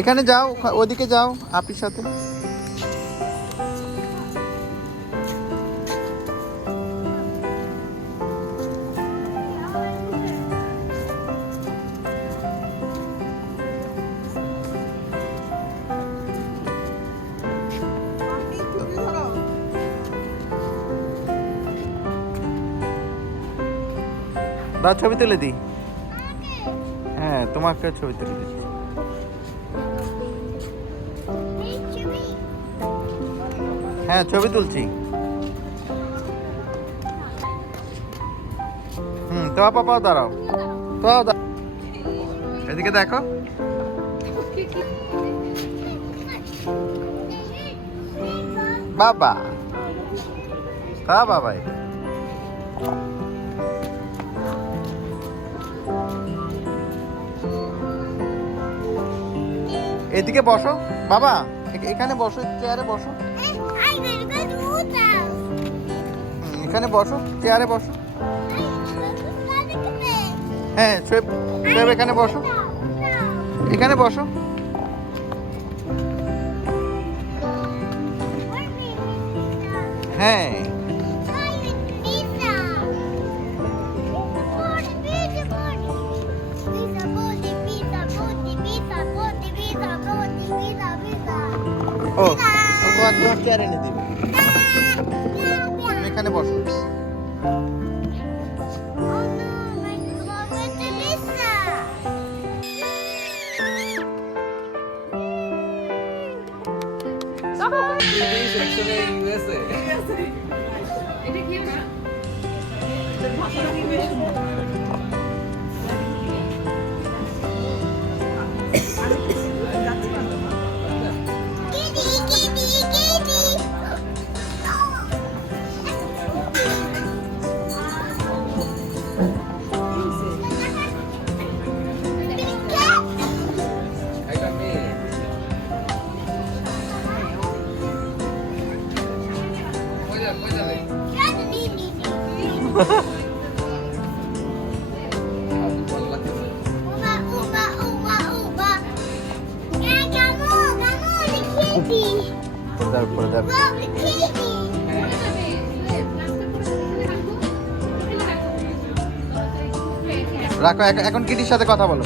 এখানে যাও, ওদিকে যাও আপির সাথে। দাও ছবি তুলে দিই। হ্যাঁ তোমাকে ছবি তুলে দিচ্ছি। হ্যাঁ ছবি তুলছি। তো পাপাও দাঁড়াও, তো এদিকে দেখো। বাবা তা বাবা এদিকে বসো বাবা, এখানে বসো, চেয়ারে বসো। এখানে বসো, চেয়ারে বসো। হ্যাঁ শোয়েব এখানে বসো, এখানে বসো। হ্যাঁ ও তোমার চেয়ার এনে দিবে, এখানে বসো। রাখো, এখন কিটির সাথে কথা বলো।